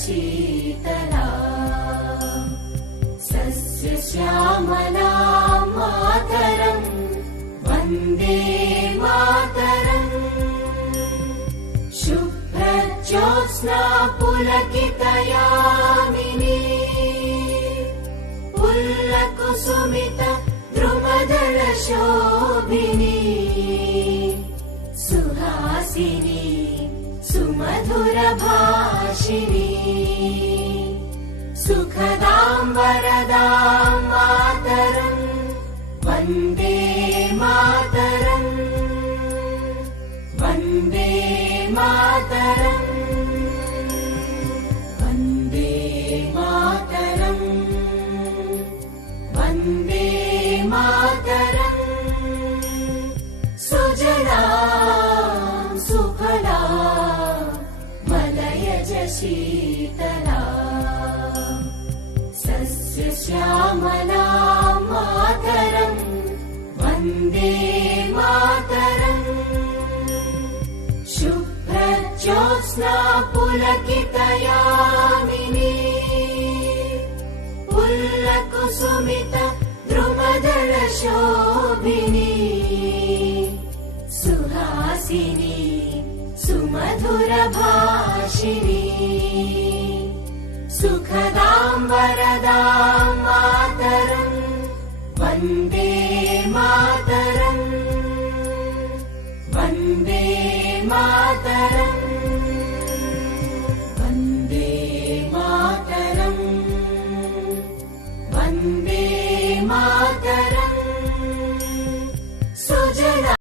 Sheetla सस्यश्यामला Mataram Vande Mataram शुभ्रज्योत्स्ना पुलकितयामिनी पुल्लकुसुमित द्रुमदलशोभिनी Suhasini सुमधुरभाषिणी सुखदां वरदां Mataram Vande Mataram Vande Mataram Vande Mataram Vande Mataram Sujala Suphala मलयज Sheetla सस्यश्यामला Mataram Vande Mataram शुभ्रज्योत्स्ना पुलकितयामिनी पुल्लकुसुमित द्रुमदलशोभिनी Suhasini सुमधुरभाषिणी